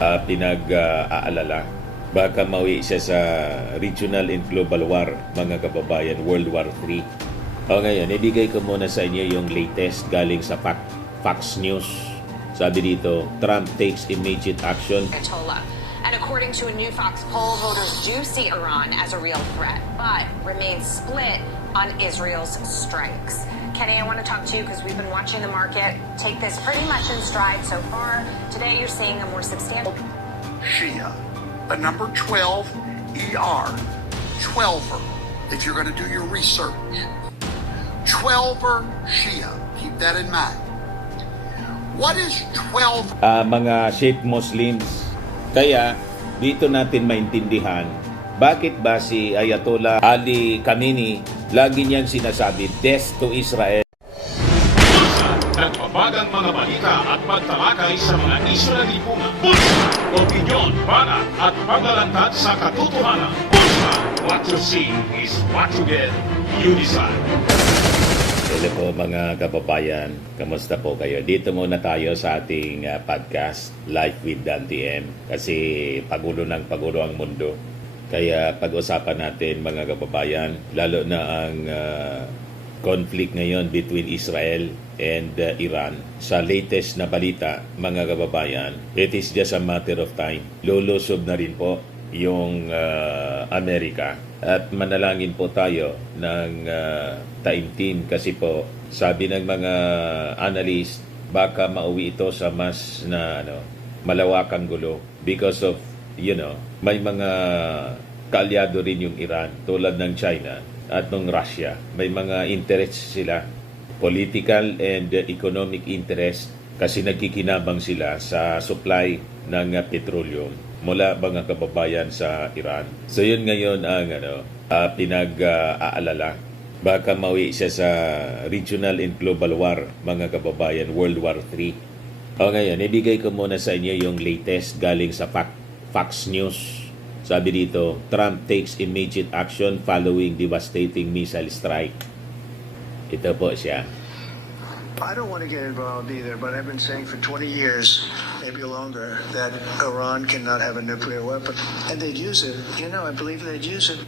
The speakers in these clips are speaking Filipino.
pinag-aalala. Baka mawi siya sa regional and global war, mga kababayan, World War III. O ngayon, ibigay ko muna sa inyo yung latest galing sa Fox News. Sabi dito, Trump takes immediate action. Ayatollah. And according to a new Fox poll, voters do see Iran as a real threat, but remain split on Israel's strikes. Kenny, I want to talk to you because we've been watching the market take this pretty much in stride so far. Today, you're seeing a more substantial... Shia, the number 12 ER, 12er, if you're going to do your research. 12er Shia, keep that in mind. What is 12? Mga Shiite Muslims. Kaya dito natin maintindihan bakit ba si Ayatollah Ali Khamenei lagi niyang sinasabi, death to Israel. Nagbabagang mga balita at pagtalakay sa mga isyu ng lipunan. Bulsa! Opinyon, banat at paglalantad sa katotohanan. Bulsa! What you see is what you get. You decide. Hello po mga kababayan, kamusta po kayo? Dito muna tayo sa ating podcast, Life with Dan TM, kasi pagulo ang mundo. Kaya pag-usapan natin mga kababayan, lalo na ang conflict ngayon between Israel and Iran. Sa latest na balita mga kababayan, it is just a matter of time. Lulusob na rin po yung Amerika. At manalangin po tayo ng taimtim kasi po sabi ng mga analyst baka mauwi ito sa mas na malawakang gulo because of may mga kaalyado rin yung Iran tulad ng China at ng Russia. May mga interest sila, political and economic interest kasi nagkikinabang sila sa supply ng petroleum mula mga kababayan sa Iran. So yun ngayon ang pinag-aalala. Baka mawi siya sa regional and global war, mga kababayan, World War III. O ngayon, ibigay ko muna sa inyo yung latest galing sa Fox News. Sabi dito, Trump takes immediate action following devastating missile strike. Ito po siya. I don't want to get involved either, but I've been saying for 20 years, maybe longer, that Iran cannot have a nuclear weapon. And they'd use it. I believe they'd use it.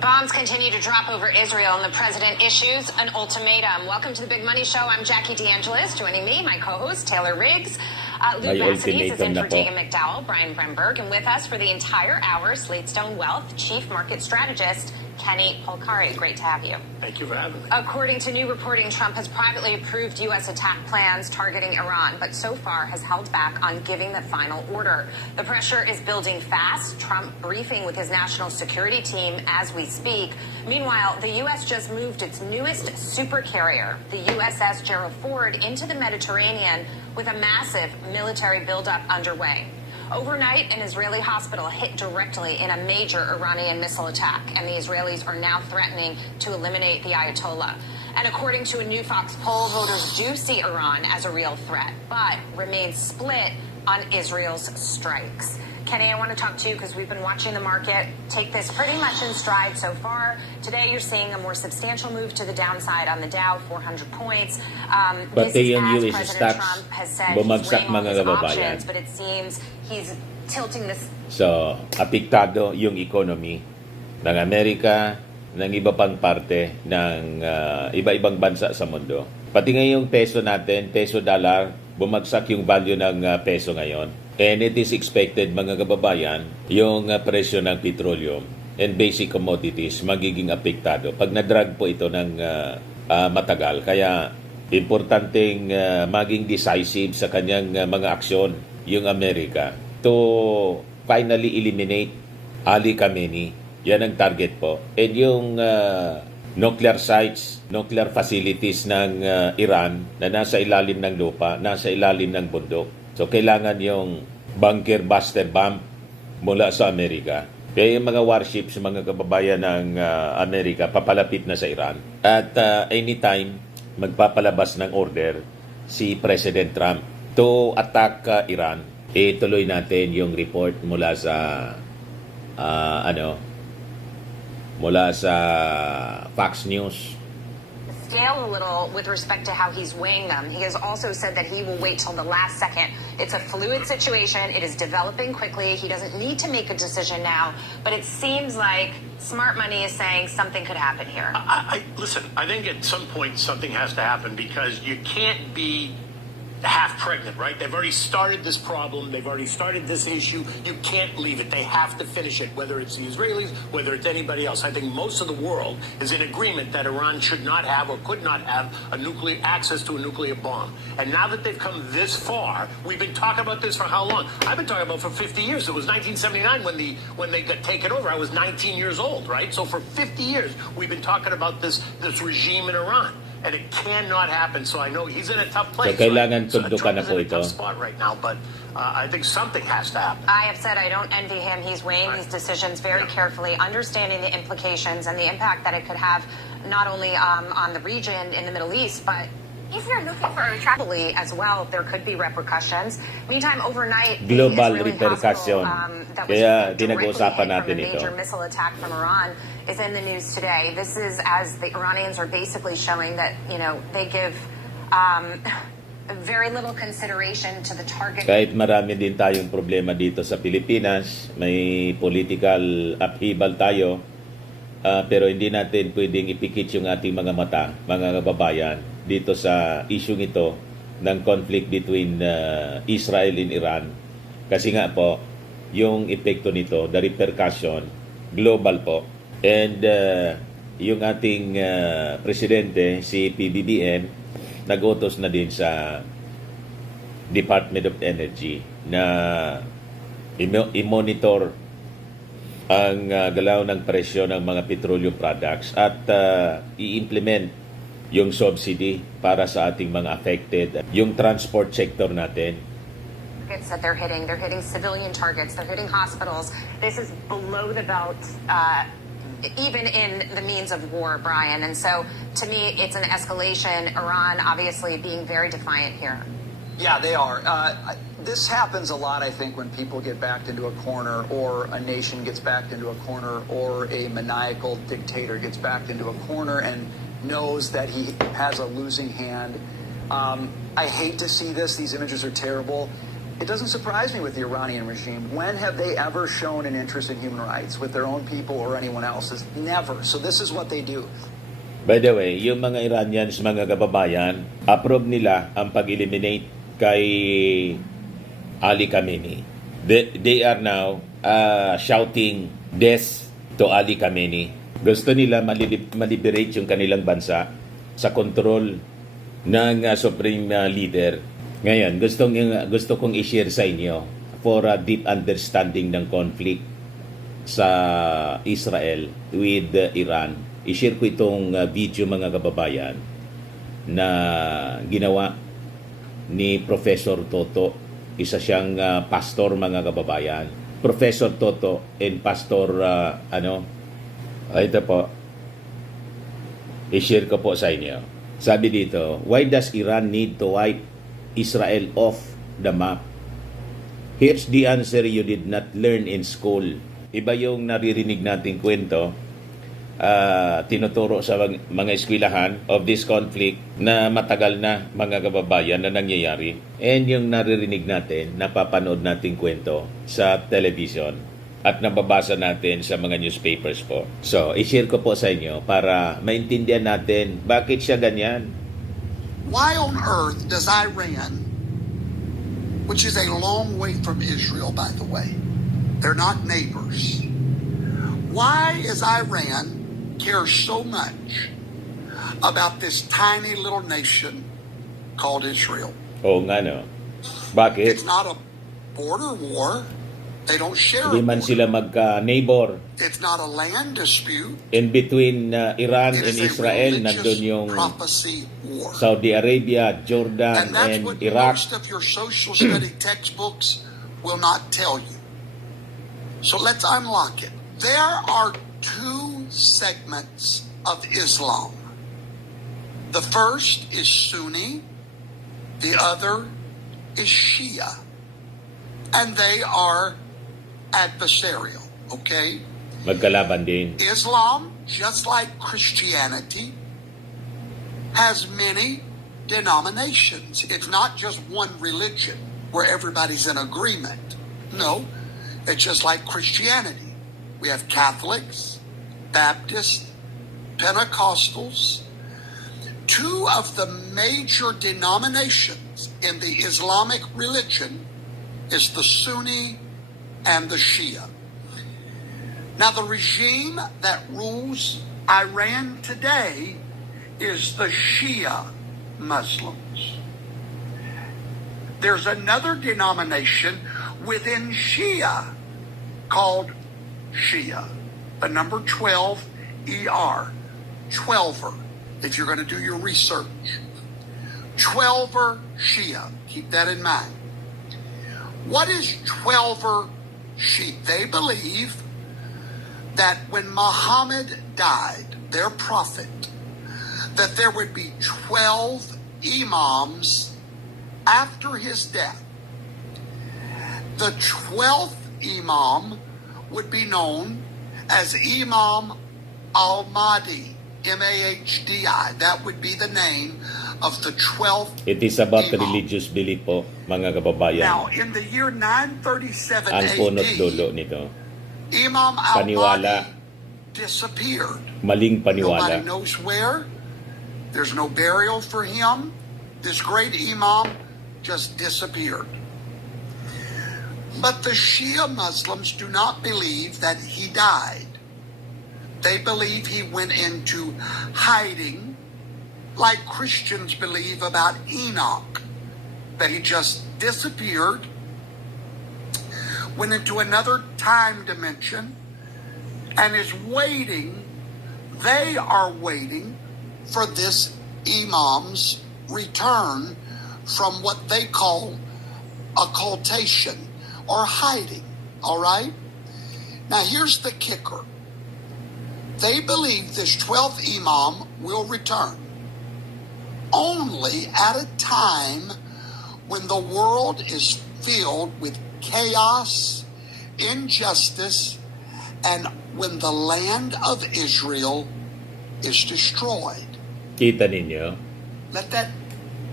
Bombs continue to drop over Israel, and the president issues an ultimatum. Welcome to the Big Money Show. I'm Jackie DeAngelis. Joining me, my co-host, Taylor Riggs. Luke Bassides is in for Dagan McDowell, Brian Bremberg, and with us for the entire hour, Slatestone Wealth Chief Market Strategist, Kenny Polcari. Great to have you. Thank you for having me. According to new reporting, Trump has privately approved U.S. attack plans targeting Iran, but so far has held back on giving the final order. The pressure is building fast. Trump briefing with his national security team as we speak. Meanwhile, the U.S. just moved its newest supercarrier, the USS Gerald Ford, into the Mediterranean with a massive military buildup underway. Overnight, an Israeli hospital hit directly in a major Iranian missile attack, and the Israelis are now threatening to eliminate the Ayatollah. And according to a new Fox poll, voters do see Iran as a real threat, but remain split on Israel's strikes. Kenny, I want to talk to you because we've been watching the market take this pretty much in stride so far. Today, you're seeing a more substantial move to the downside on the Dow, 400 points. Pati yung US President stocks Trump has said bumagsak he's weighing all mga his kababayan. options, but it seems he's tilting this. So, apektado yung economy ng Amerika, ng iba pang parte ng iba-ibang bansa sa mundo. Pati ngayong peso natin, peso-dollar, bumagsak yung value ng peso ngayon. And it is expected, mga kababayan, yung presyo ng petroleum and basic commodities magiging apektado pag na-drag po ito ng matagal. Kaya, importanteng maging decisive sa kanyang mga aksyon yung Amerika to finally eliminate Ali Khamenei. Yan ang target po. And yung nuclear sites, nuclear facilities ng Iran na nasa ilalim ng lupa, nasa ilalim ng bundok. So, kailangan yung bunker buster bomb mula sa Amerika. Kaya yung mga warships, mga kababayan ng Amerika, papalapit na sa Iran. At anytime, magpapalabas ng order si President Trump to attack Iran. Ituloy natin yung report mula sa mula sa Fox News. scale a little with respect to how he's weighing them. He has also said that he will wait till the last second. It's a fluid situation. It is developing quickly. He doesn't need to make a decision now, but it seems like smart money is saying something could happen here. Listen, I think at some point something has to happen because you can't be half pregnant, right? They've already started this problem. They've already started this issue. You can't leave it. They have to finish it, whether it's the Israelis, whether it's anybody else. I think most of the world is in agreement that Iran should not have or could not have access to a nuclear bomb. And now that they've come this far, we've been talking about this for how long? I've been talking about for 50 years. It was 1979 when they got taken over. I was 19 years old, right? So for 50 years, we've been talking about this regime in Iran. And it cannot happen. So I know he's in a tough place. So kailangan right? tundukan na Trump is po in a ito. tough spot right now, but I think something has to happen. I have said I don't envy him. He's weighing these decisions very carefully, understanding the implications and the impact that it could have not only on the region in the Middle East, but if you're looking for a travel as well, there could be repercussions. Meantime, overnight, the Global Israeli repercussion. hospital, that was Kaya directly pinag-uusapan hit natin from a ito. major missile attack from Iran is in the news today. This is as the Iranians are basically showing that, they give very little consideration to the target. Kahit marami din tayong problema dito sa Pilipinas, may political upheaval tayo, pero hindi natin pwedeng ipikit yung ating mga mata, mga kababayan, dito sa isyung ito ng conflict between Israel and Iran. Kasi nga po, yung epekto nito, the repercussion, global po. And yung ating presidente, si PBBM, nag-utos na din sa Department of Energy na i-monitor ang galaw ng presyo ng mga petroleum products at i-implement yung subsidy para sa ating mga affected. Yung transport sector natin, that they're hitting civilian targets, they're hitting hospitals. This is below the belt, even in the means of war, Brian. And so, to me, it's an escalation. Iran, obviously, being very defiant here. Yeah, they are. This happens a lot, I think, when people get backed into a corner or a nation gets backed into a corner or a maniacal dictator gets backed into a corner and knows that he has a losing hand. I hate to see this. These images are terrible. It doesn't surprise me with the Iranian regime. When have they ever shown an interest in human rights with their own people or anyone else's? Never. So this is what they do. By the way, yung mga Iranians, mga kababayan, approve nila ang pag-eliminate kay Ali Khamenei. They are now shouting death to Ali Khamenei. Gusto nila maliberate yung kanilang bansa sa control ng supreme leader. Ngayon, gusto kong i-share sa inyo for a deep understanding ng conflict sa Israel with Iran. I-share ko itong video, mga kababayan, na ginawa ni Professor Toto. Isa siyang pastor, mga kababayan. Professor Toto and Pastor ito po. I-share ko po sa inyo. Sabi dito, why does Iran need to wipe Israel off the map? Here's the answer you did not learn in school. Iba yung naririnig nating kwento, tinuturo sa mga eskwelahan of this conflict na matagal na, mga kababayan, na nangyayari. And yung naririnig natin, napapanood nating kwento sa television at nababasa natin sa mga newspapers po. So, i-share ko po sa inyo para maintindihan natin bakit siya ganyan. Why on earth does Iran, which is a long way from Israel, by the way, they're not neighbors, why is Iran care so much about this tiny little nation called Israel? Oo nga, no? Bakit? It's not a border war. They don't share a Hindi man border. sila magka-neighbor. It's not a land dispute. In between Iran It and is a Israel, religious nandun yung prophecy war. Saudi Arabia, Jordan, And that's and what Iraq. most of your social study textbooks will not tell you. So let's unlock it. There are two segments of Islam. The first is Sunni, the other is Shia. And they are adversarial, okay? Magkalaban din. Islam, just like Christianity, has many denominations. It's not just one religion where everybody's in agreement. No, it's just like Christianity. We have Catholics, Baptists, Pentecostals. Two of the major denominations in the Islamic religion is the Sunni and the Shia. Now, the regime that rules Iran today is the Shia Muslims. There's another denomination within Shia called Shia, the number 12 ER, 12er, if you're going to do your research. 12er Shia, keep that in mind. What is 12er Shia? They believe that when Muhammad died, their prophet, that there would be 12 imams after his death. The 12th imam would be known as Imam al-Mahdi, M-A-H-D-I. That would be the name of the 12th It is about imam. religious belief po, mga kababayan. Now, in the year 937 Ang punot AD, dulo nito, Imam Paniwala. al-Mahdi disappeared. maling Nobody paniwala. knows where. There's no burial for him. This great imam just disappeared. But the Shia Muslims do not believe that he died. They believe he went into hiding, like Christians believe about Enoch, that he just disappeared, went into another time dimension, and is waiting. They are waiting for this imam's return from what they call occultation or hiding. All right? Now, here's the kicker. They believe this 12th imam will return only at a time when the world is filled with chaos, injustice, and when the land of Israel is destroyed. Kita ninyo? Let that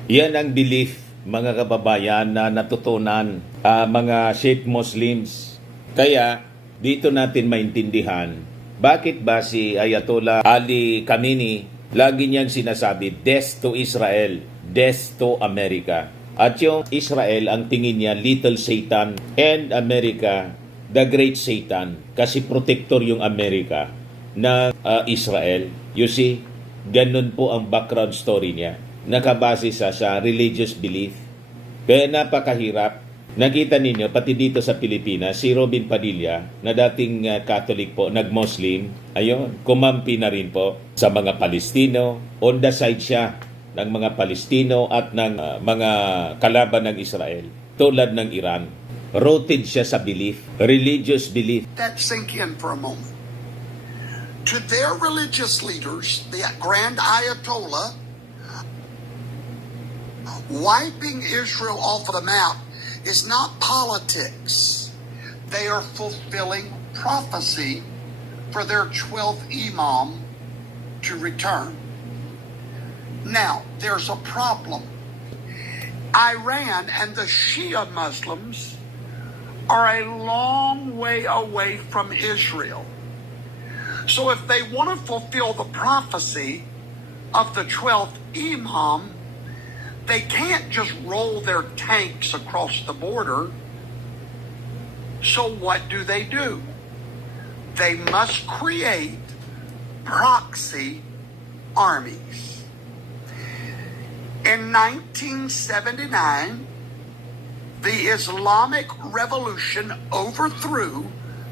Yan ang belief, mga kababayan, na natutunan mga Sheikh Muslims. Kaya, dito natin maintindihan, bakit ba si Ayatollah Ali Khamenei lagi niyang sinasabi, death to Israel, death to America. At yung Israel, ang tingin niya, little Satan, and America, the great Satan. Kasi protector yung Amerika na Israel. You see, ganun po ang background story niya. Nakabase sa religious belief. Kaya napakahirap. Nakita ninyo, pati dito sa Pilipinas, si Robin Padilla, na dating Catholic po, nag-Muslim, ayun, kumampi na rin po sa mga Palestino. On the side siya ng mga Palestino at ng mga kalaban ng Israel, tulad ng Iran. Rooted siya sa belief, religious belief. that sink in for a moment. To their religious leaders, the Grand Ayatollah, wiping Israel off of the map is not politics. They are fulfilling prophecy for their 12th imam to return. Now, there's a problem. Iran and the Shia Muslims are a long way away from Israel. So if they want to fulfill the prophecy of the 12th imam, they can't just roll their tanks across the border. So what do? They must create proxy armies. In 1979, the Islamic Revolution overthrew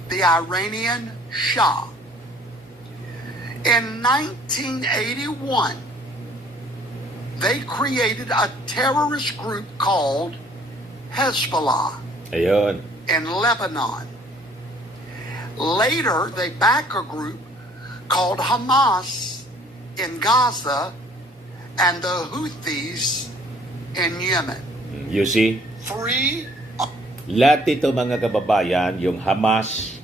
the Iranian Shah. In 1981, they created a terrorist group called Hezbollah Ayun. in Lebanon. Later, they back a group called Hamas in Gaza and the Houthis in Yemen. You see? Three Lahat ito, mga kababayan, yung Hamas,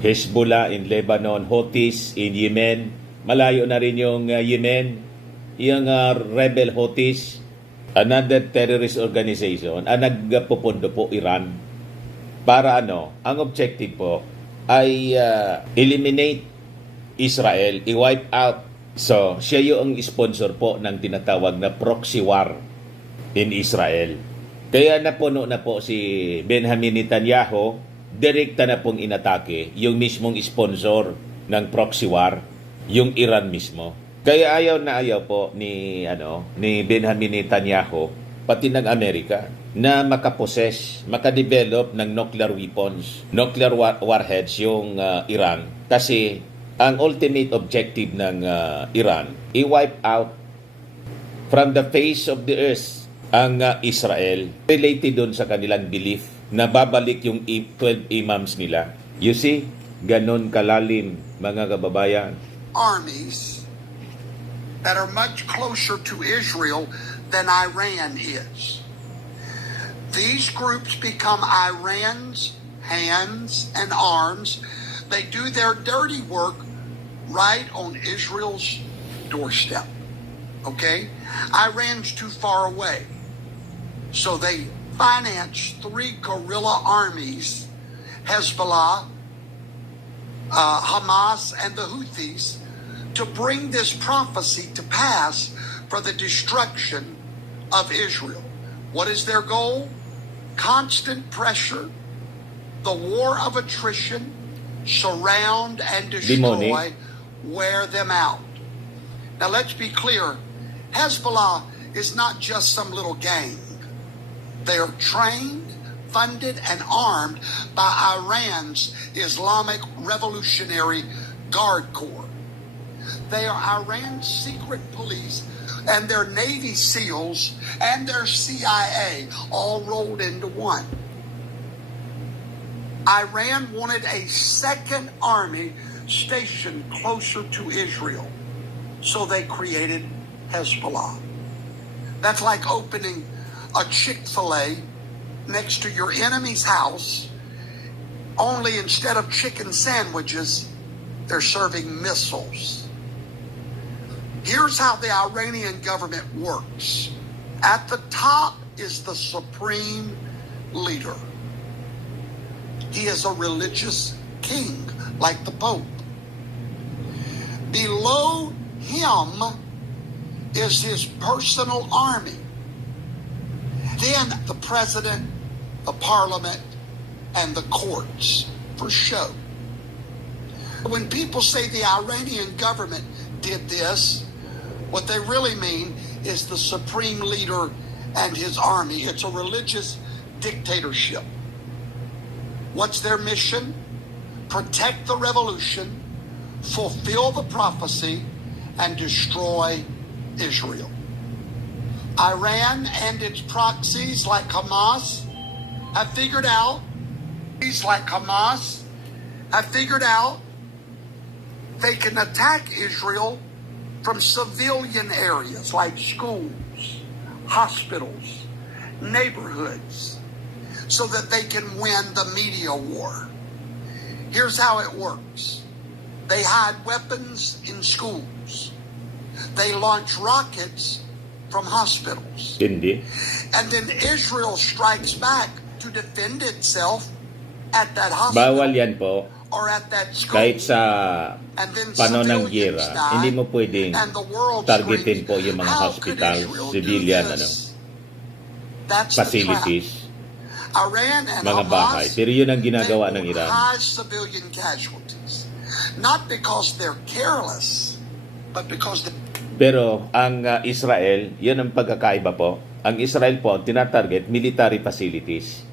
Hezbollah in Lebanon, Houthis in Yemen, malayo na rin yung Yemen, yung rebel Houthis, another terrorist organization, ang nagpupundo po Iran para ang objective po ay eliminate Israel, i-wipe out. So, siya yung sponsor po ng tinatawag na proxy war in Israel. Kaya napuno na po si Benjamin Netanyahu, direkta na pong inatake yung mismong sponsor ng proxy war, yung Iran mismo. Kaya ayaw na ayaw po ni Benjamin Netanyahu, pati ng Amerika, na makaposes, makadevelop ng nuclear weapons, nuclear warheads yung Iran. Kasi ang ultimate objective ng Iran, i-wipe out from the face of the earth ang Israel, related doon sa kanilang belief na babalik yung 12 imams nila. You see, ganon kalalim, mga kababayan. Armies that are much closer to Israel than Iran is. These groups become Iran's hands and arms. They do their dirty work right on Israel's doorstep. Okay? Iran's too far away. So they finance 3 guerrilla armies, Hezbollah, Hamas, and the Houthis, to bring this prophecy to pass for the destruction of Israel. What is their goal? Constant pressure, the war of attrition, surround and destroy, wear them out. Now let's be clear, Hezbollah is not just some little gang. They are trained, funded, and armed by Iran's Islamic Revolutionary Guard Corps. They are Iran's secret police and their Navy SEALs and their CIA all rolled into one. Iran wanted a second army stationed closer to Israel, so they created Hezbollah. That's like opening a Chick-fil-A next to your enemy's house, only instead of chicken sandwiches, they're serving missiles. Here's how the Iranian government works. At the top is the supreme leader. He is a religious king, like the Pope. Below him is his personal army. Then the president, the parliament, and the courts for show. When people say the Iranian government did this, what they really mean is the supreme leader and his army. It's a religious dictatorship. What's their mission? Protect the revolution, fulfill the prophecy, and destroy Israel. Iran and its proxies like Hamas have figured out they can attack Israel from civilian areas like schools, hospitals, neighborhoods, so that they can win the media war. Here's how it works. They hide weapons in schools. They launch rockets from hospitals. Hindi. And then Israel strikes back to defend itself at that hospital. Bawal yan po. Or at that school. Kahit sa And then paano ng civilians giyera, die, hindi mo pwedeng and the world targetin screams, po yung mga "How hospital, could Israel do civilian, this?" That's the facilities, trap. Iran and mga bahay. Hamas, Pero yun ang they ginagawa will ng Iran. cause civilian casualties. Not because they're careless, but because Pero ang Israel, yun ang pagkakaiba po. Ang Israel po, tinatarget military facilities.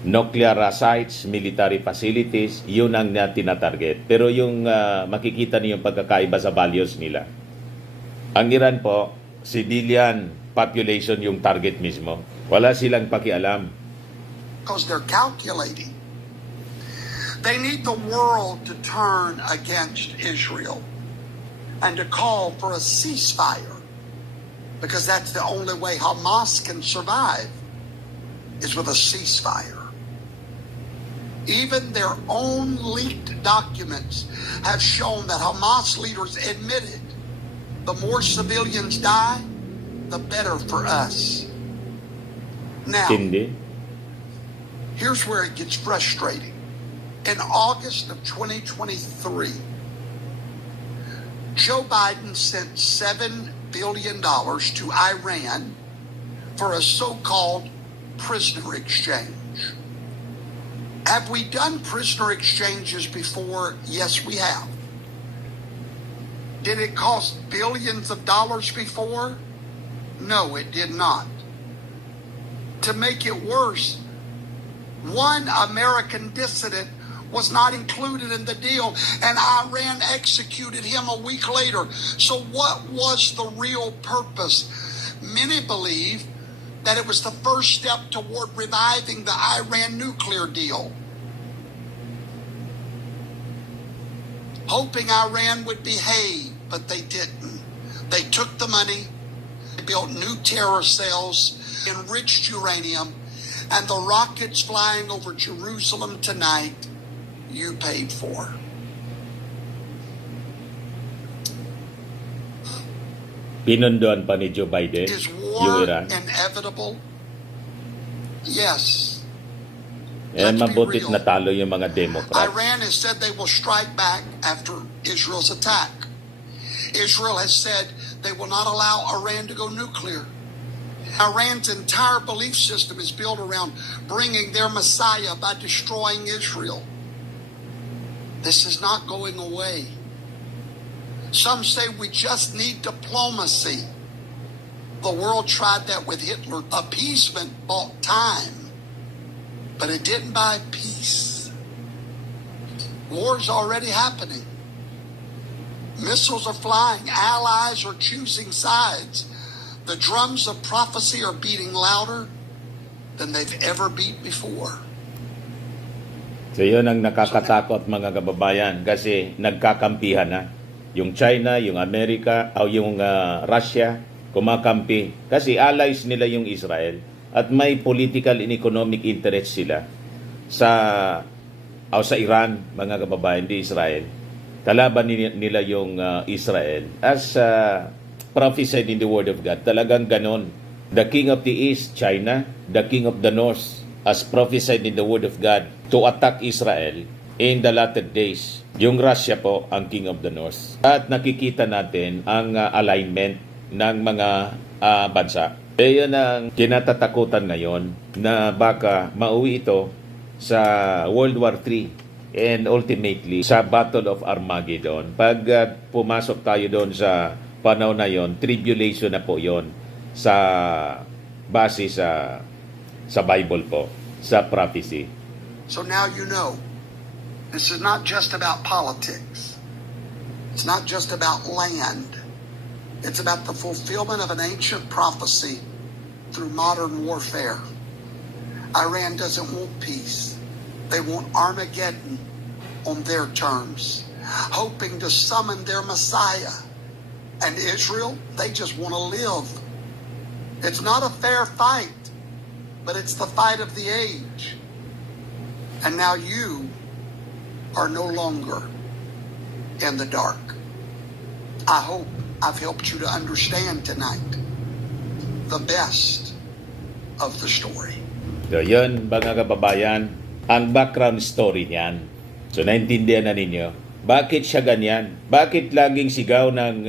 Nuclear sites, military facilities, yun ang tinatarget. Pero yung makikita niyo yung pagkakaiba sa values nila. Ang Iran po, civilian population yung target mismo. Wala silang pakialam. because they're calculating. They need the world to turn against Israel and to call for a ceasefire, because that's the only way Hamas can survive, is with a ceasefire. Even their own leaked documents have shown that Hamas leaders admitted The more civilians die, the better for us. Now, Hindi. here's where it gets frustrating. In August of 2023, Joe Biden sent $7 billion to Iran for a so-called prisoner exchange. Have we done prisoner exchanges before? Yes, we have. Did it cost billions of dollars before? No, it did not. To make it worse, one American dissident was not included in the deal, and Iran executed him a week later. So what was the real purpose? Many believe that it was the first step toward reviving the Iran nuclear deal, hoping Iran would behave, but they didn't. They took the money, they built new terror cells, enriched uranium, and the rockets flying over Jerusalem tonight you paid for. Pinunduan pa ni Joe Biden Is yung war Iran. inevitable? Yes. Eh, Let's be mabutit real. natalo yung mga Democrats. Iran has said they will strike back after Israel's attack. Israel has said they will not allow Iran to go nuclear. Iran's entire belief system is built around bringing their Messiah by destroying Israel. This is not going away. Some say we just need diplomacy. The world tried that with Hitler. Appeasement bought time, but it didn't buy peace. War's already happening. Missiles are flying. Allies are choosing sides. The drums of prophecy are beating louder than they've ever beat before. So yun ang nakakatakot mga kababayan kasi nagkakampihan na. Yung China, yung Amerika, o yung Russia, kumakampi. Kasi allies nila yung Israel at may political and economic interest sila sa Iran, mga kababayan, di Israel. Kalaban nila yung Israel. As prophesied in the Word of God, talagang ganon. The king of the East, China, the king of the North, as prophesied in the Word of God, to attack Israel in the latter days. Yung Russia po, ang king of the North. At nakikita natin ang alignment ng mga bansa. Eh yun ang kinatatakutan ngayon na baka mauwi ito sa World War III and ultimately sa Battle of Armageddon. Pag pumasok tayo doon sa panahon na yon, tribulation na po yon sa base sa Bible po, sa prophecy. So now you know, this is not just about politics. It's not just about land. It's about the fulfillment of an ancient prophecy through modern warfare. Iran doesn't want peace. They want Armageddon on their terms, hoping to summon their Messiah. And Israel, they just want to live. It's not a fair fight, but it's the fight of the age. And now you are no longer in the dark. I hope I've helped you to understand tonight the best of the story. So yun, mga kababayan, ang background story niyan. So naintindihan na ninyo, bakit siya ganyan? Bakit laging sigaw ng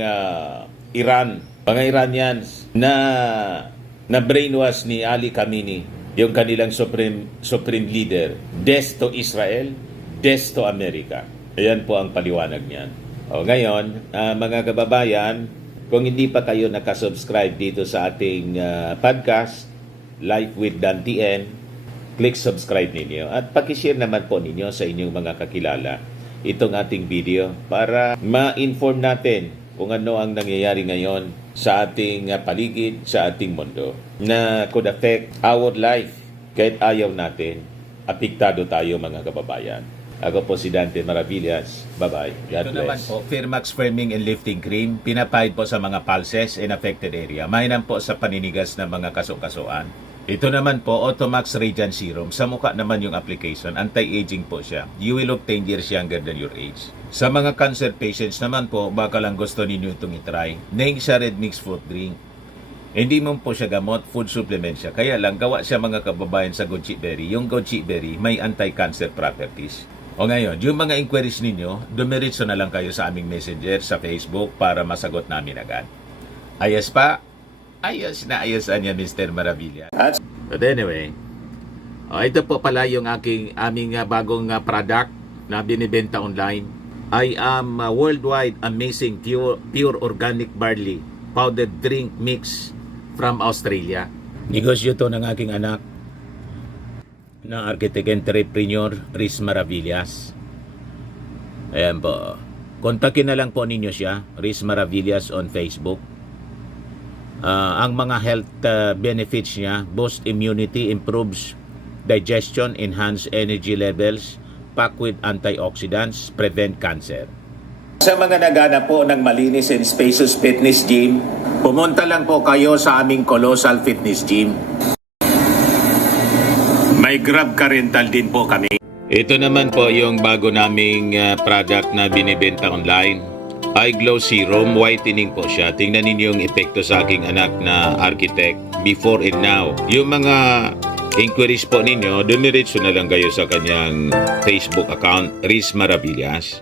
Iran, mga Iranians na brainwash ni Ali Khamenei, yung kanilang supreme leader, death to Israel, death to America. Ayan po ang paliwanag niyan. O ngayon, mga kababayan, kung hindi pa kayo nakasubscribe dito sa ating podcast, Life with Dan TN, click subscribe ninyo at pakishare naman po ninyo sa inyong mga kakilala itong ating video para ma-inform natin kung ano ang nangyayari ngayon sa ating paligid, sa ating mundo na could affect our life kahit ayaw natin, apektado tayo mga kababayan. Ako po si Dante Maravillas. Bye-bye. God Ito naman bless. po, Firmax Firming and Lifting Cream, pinapahid po sa mga pulses and affected area. Mainam po sa paninigas ng mga kasukasuan. Ito naman po, Automax Radiant Serum. Sa mukha naman yung application. Anti-aging po siya. You will look 10 years younger than your age. Sa mga cancer patients naman po, baka lang gusto ninyo itong itry. Neng siya red mixed fruit drink. Hindi mo po siya gamot, food supplement siya. Kaya lang, gawa siya mga kababayan sa goji berry. Yung goji berry may anti-cancer properties. O ngayon, yung mga inquiries ninyo, dumiritso na lang kayo sa aming messenger sa Facebook para masagot namin agad. Ayos pa? Ayos na ayosan niya, Mr. Maravilla. But anyway, ito po pala yung aming bagong product na binibenta online. I am worldwide amazing pure organic barley powdered drink mix from Australia. Negosyo to ng aking anak na architect entrepreneur Riz Maravillas. Ayan po. Kontakin na lang po ninyo siya, Riz Maravillas on Facebook. Ang mga health benefits niya, boost immunity, improves digestion, enhance energy levels, packed with antioxidants, prevent cancer. Sa mga nagana po ng malinis and spacious fitness gym, pumunta lang po kayo sa aming Colossal Fitness Gym. May Grab ka rental din po kami. Ito naman po yung bago naming product na binibenta online. Eye Glow Serum, whitening po siya. Tingnan ninyo yung epekto sa aking anak na architect before and now. Yung mga inquiries po ninyo, dumiretso na lang kayo sa kanyang Facebook account, Riz Maravillas.